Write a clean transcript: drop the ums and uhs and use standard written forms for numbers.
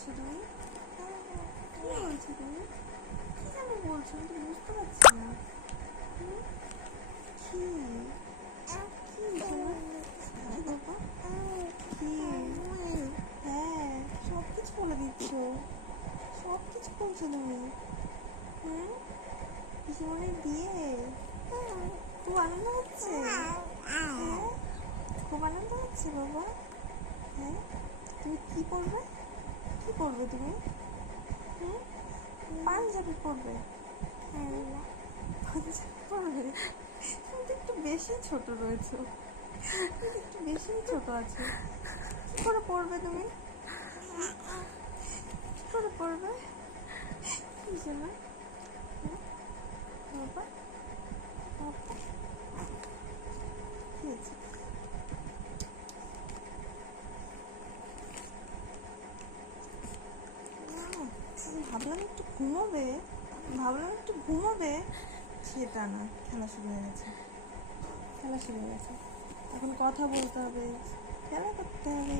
বলছো তুমি? কি বলছো তুমি? কি যেন বলছো, আমি তো বুঝতে পারছি না। কি কি শোনো? কি বাবা? কি? হ্যাঁ, সব কিছু বলে দিচ্ছ, সব কিছু বলছো তুমি। হ্যাঁ, পিসিমণির বিয়ে, খুব আনন্দ হচ্ছে? হ্যাঁ, খুব আনন্দ হচ্ছে বাবা। হ্যাঁ, তুমি কি করবে? কি করবে তুমি? হুম, পাঞ্জাবি পরবে? পাঞ্জাবি পরবে? তুমি তো একটু বেশি ছোট রয়েছো, তুমি তো একটু বেশি ছোট আছো। কি করে পরবে তুমি? কি করে পরবে? কি শোনা? বাবা, বাবা, কি হয়েছে? আমি ভাবলাম একটু ঘুমোবে, ভাবলাম একটু ঘুমোবে, সেটা না, খেলা শুরু হয়ে গেছে, খেলা শুরু হয়ে গেছে। এখন কথা বলতে হবে, খেলা করতে হবে।